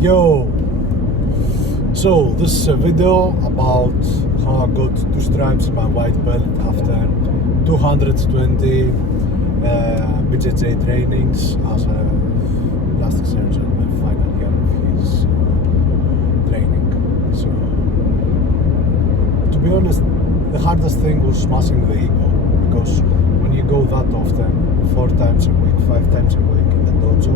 Yo! So, this is a video about how I got 2 stripes in my white belt after 220 BJJ trainings as a plastic surgeon in the final year of his training. So, to be honest, the hardest thing was smashing the ego, because when you go that often, 4 times a week, 5 times a week in the dojo,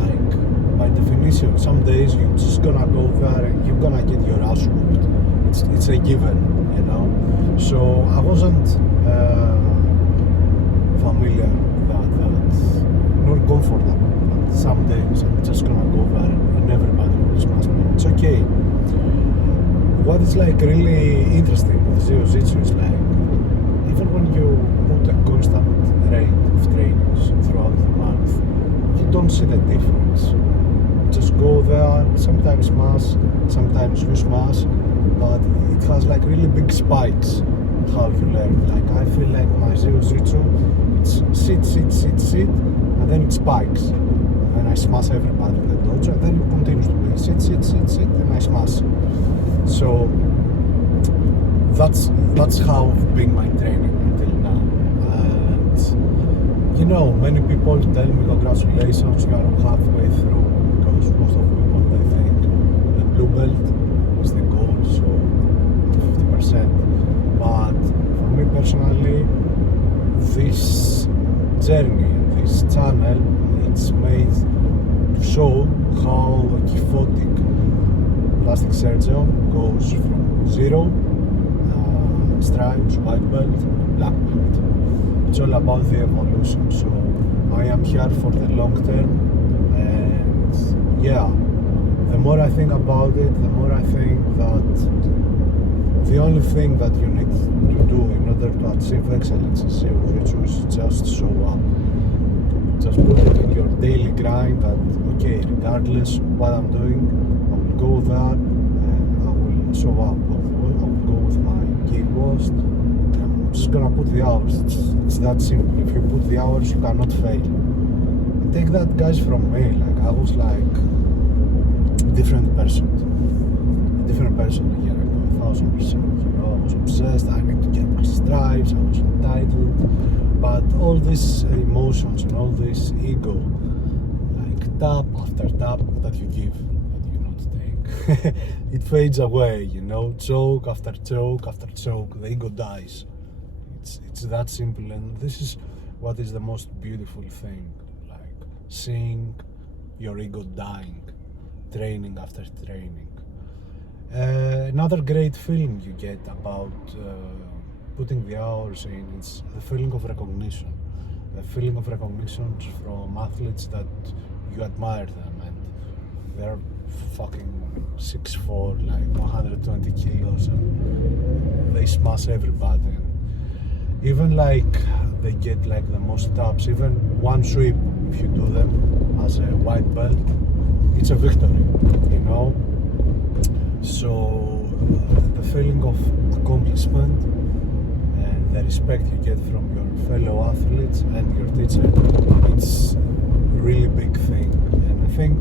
like, by definition, some days you're just gonna go there and you're gonna get your ass whooped. It's a given, you know. So I wasn't familiar with that, nor comfortable. But some days I'm just gonna go there and everybody will smash me. It's okay. What is like really interesting with Jiu-Jitsu is like, even when you put a constant rate of trainings throughout the month, you don't see the difference. Just go there, sometimes smash, sometimes you smash, but it has like really big spikes how you learn. Like, I feel like my Jiu-Jitsu, it's sit, and then it spikes. And then I smash everybody in the dojo, and then it continues to be sit, and I smash. So that's how it's been my training until now. And you know, many people tell me congratulations, you are halfway through. Because most of people, they think the blue belt is the goal, so 50%. But for me personally, this journey and this channel, it's made to show how a kyphotic plastic surgeon goes from 0 stripes, white belt, black belt. It's all about the evolution. So I am here for the long term. Yeah, the more I think about it, the more I think that the only thing that you need to do in order to achieve excellence in Jiu-Jitsu is just show up. Just put it in your daily grind that, okay, regardless of what I'm doing, I will go there and I will show up. I will go with my gig post. I'm just gonna put the hours. It's that simple. If you put the hours, you cannot fail. Take that, guys, from me. Like, I was like a different person a year ago, 1000%. You know, I was obsessed. I need to get my stripes. I was entitled, but all these emotions and all this ego, like tap after tap that you give, that you not take, it fades away. You know, choke after choke after choke, the ego dies. It's that simple, and this is what is the most beautiful thing. Seeing your ego dying, training after training. Another great feeling you get about putting the hours in, it's the feeling of recognition. The feeling of recognition from athletes that you admire them, and they're fucking 6'4", like 120 kilos, and they smash everybody. And even like they get like the most taps, even one sweep, if you do them as a white belt, it's a victory, you know. So the feeling of accomplishment and the respect you get from your fellow athletes and your teacher, it's a really big thing. And I think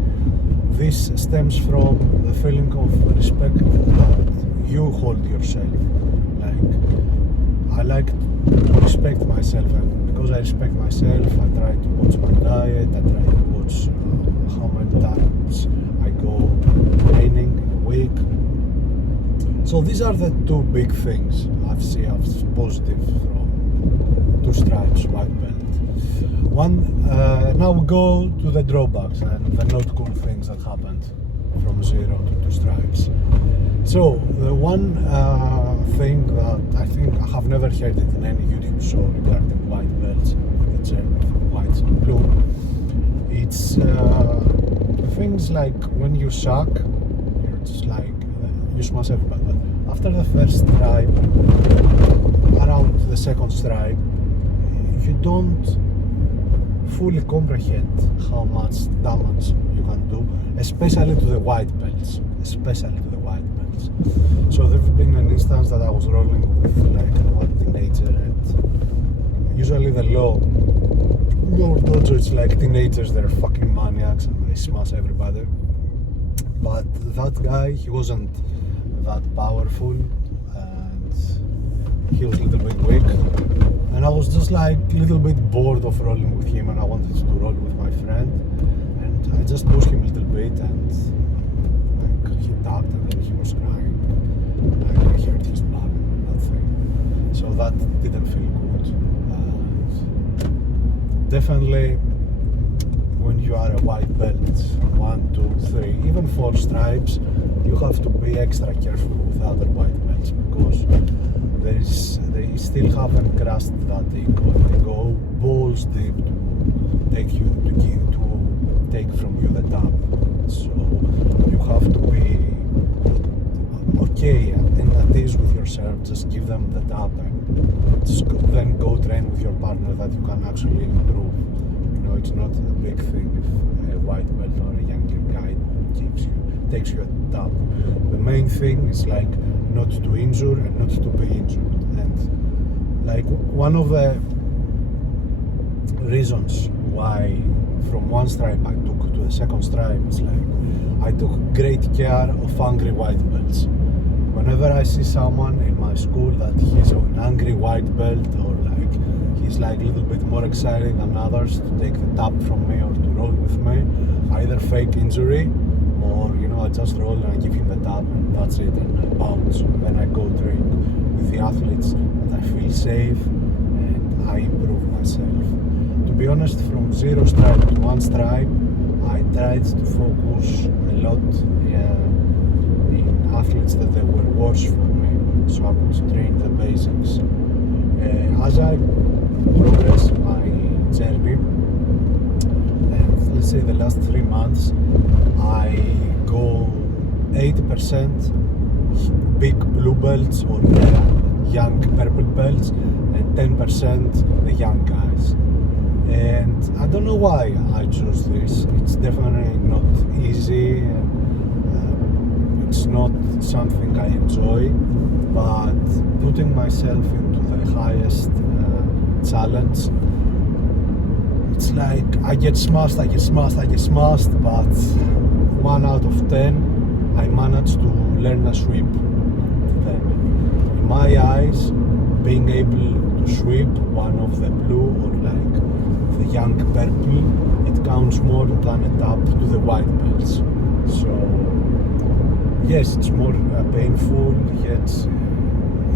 this stems from the feeling of respect that you hold yourself. Like, I like to respect myself, and because I respect myself, I try to watch my diet, I try to watch how many times I go training in a week. So these are the 2 big things I've seen as positive from 2 stripes, white belt. Now we go to the drawbacks and the not cool things that happened from 0 to 2 stripes. So the one thing that I think I have never heard it in any YouTube show regarding white belts, the journey from white to blue, it's things like when you suck, you're just like, you smash everybody. But after the first stripe, around the second stripe, you don't fully comprehend how much damage you can do, especially to the white belts. So there's been an instance that I was rolling with like one teenager, and usually the law your dojo, it's like teenagers, they're fucking maniacs and they smash everybody. but that guy, he wasn't that powerful and he was a little bit weak, and I was just like a little bit bored of rolling with him, and I wanted to roll with my friend, and I just pushed him a little bit, and like he tapped, and then he was crying, like I heard his blood and that thing, so that didn't feel good. Definitely when you are a white belt, 1, 2, 3, even 4 stripes, you have to be extra careful with other white belts, because they still haven't grasped that they go balls deep to take from you the tap. So you have to be okay and at ease with yourself. Just give them the tap and then go train with your partner that you can actually improve. You know, it's not a big thing if a white belt or a younger guy takes you a tap. The main thing is like not to injure and not to be injured. And like one of the reasons why from one stripe I took to the second stripe is like I took great care of angry white belts. Whenever I see someone in my school that he's an angry white belt, or like he's like a little bit more excited than others to take the tap from me or to roll with me, I either fake injury or, you know, I just roll and I give him the tap and that's it, and I bounce. Then I go train with the athletes that I feel safe and I improve myself. To be honest, from 0 stripe to 1 stripe, I tried to focus a lot in athletes that they were worse for me, so I could train the basics. As I progress my journey, and let's say the last 3 months, I go 80% big blue belts or young purple belts, and 10% the young guys. And I don't know why I chose this. It's definitely not easy, and it's not something I enjoy, but putting myself into the highest challenge, it's like I get smashed, but 1 out of 10 I managed to learn a sweep. Then in my eyes, being able to sweep one of the blue or like the young purple, it counts more than a tap to the white belts. So yes, it's more painful, yet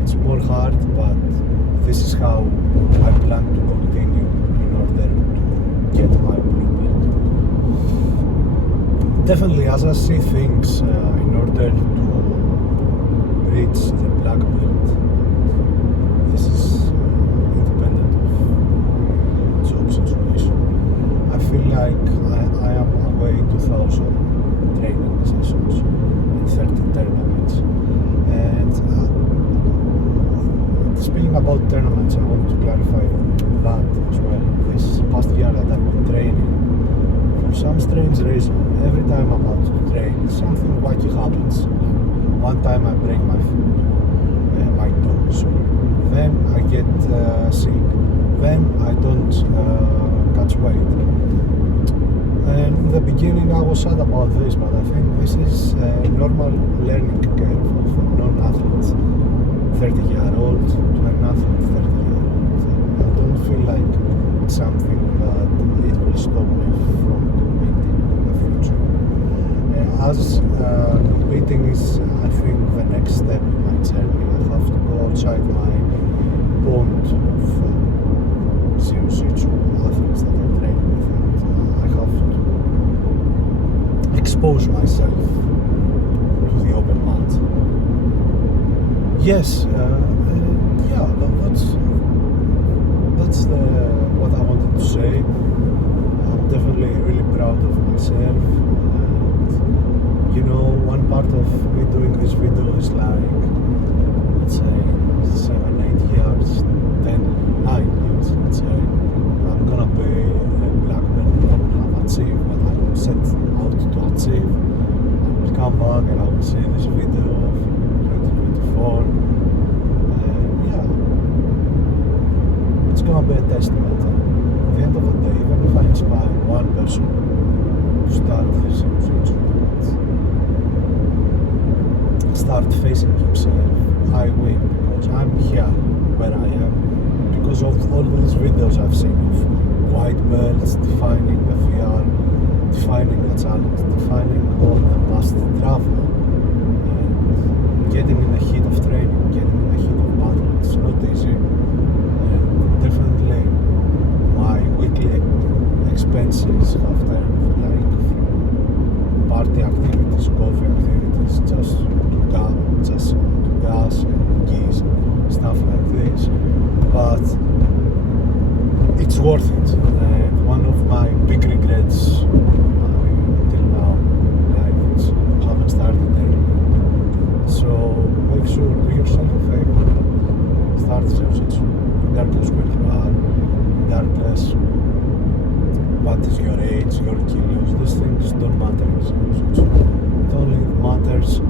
it's more hard, but this is how I plan to continue in order to get my blue belt. Definitely, as I see things, in order to reach the black belt, this is independent of job situation, I feel like I am away 2,000 training sessions and 30 tournaments. And speaking about tournaments, I want to clarify that as well. This past year that I've been training, for some strange reason, every time I'm about to train, something wacky happens. One time I break my foot, my toe, so then I get sick, then I don't catch weight. And in the beginning I was sad about this, but I think this is a normal learning curve of a non-athlete 30-year-old to an athlete 30-year-old. I don't feel like it's something that it will stop me from competing in the future. As competing is, I think, the next step in my journey, I have to go outside my bond of jiu-jitsu athletes that I train with, and I have to expose myself to the open mat. Yes, yeah, that's what I wanted to say. I'm definitely really proud of myself. You know, one part of me doing this video is like, let's say, 7-8 years, 10-9 years, let's say, I'm gonna be a black belt, I will have achieved what I will set out to achieve. I will come back and I will see this video of 2024, and yeah, it's gonna be a testament. At the end of the day, even if I inspire one person to start this jiu-jitsu, start facing himself, I win, because I'm here where I am because of all these videos I've seen of white belts defining the VR, defining the challenge, defining all the past travel, and getting in the heat of training, getting in the heat of battle. It's not easy, and definitely my weekly expenses have turned like from party activities, coffee activities, just to gas and geese, stuff like this. But it's worth it, and one of my big regrets till now in life is haven't started early. So make sure, do yourself a favor, start jiu-jitsu, regardless where you are, regardless what is your age, your kilos. These things don't matter in jiu-jitsu. It only matters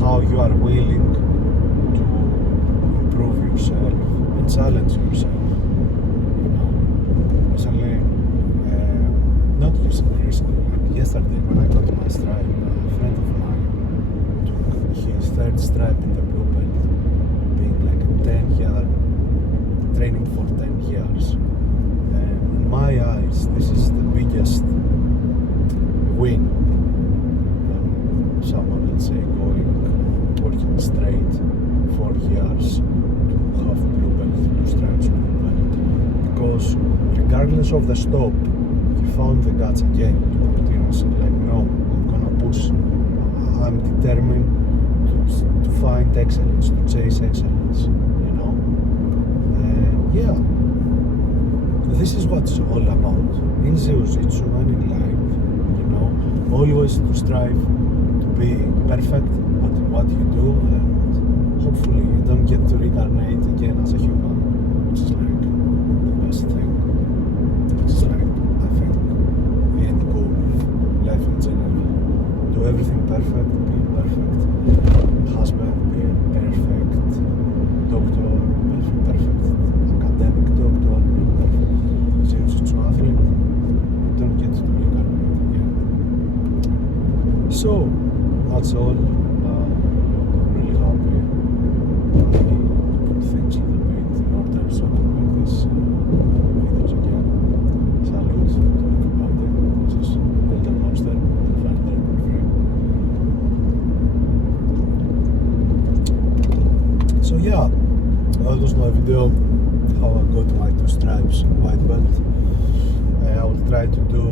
how you are willing to improve yourself and challenge yourself. Recently, like yesterday when I got my stripe, a friend of mine took his third stripe in the blue belt, being like a 10-year training for 10 years. And in my eyes, this is the biggest win than someone, let's say, working straight 4 years to have blue belt, 2 stripes blue belt. Because regardless of the stop, he found the guts again to continuously, like, no, I'm gonna push. I'm determined to find excellence, to chase excellence, you know. And yeah, this is what it's all about in jiu-jitsu and in life, you know. Always to strive to be perfect at what you do, and hopefully you don't get to reincarnate again as a human, which is like the best thing. It's like, I think, the end goal of life in general. Do everything perfect, be perfect husband, be perfect doctor, perfect academic doctor, be perfect jiu-jitsu athlete. You don't get to reincarnate again. So that's all. Really happy I put things a little bit in order so I can make this videos again. Salute to everybody. This is Golden Monster, the founder review. So yeah, that was my video how I got my 2 stripes white belt. I will try to do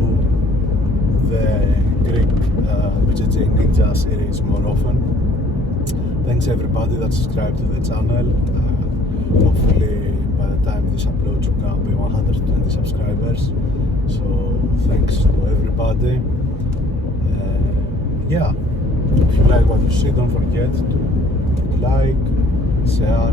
the Greek BJJ Ninja series more often. Thanks everybody that subscribed to the channel. Hopefully by the time this uploads we're gonna be 120 subscribers. So thanks to everybody. Yeah, if you like what you see, don't forget to like, share,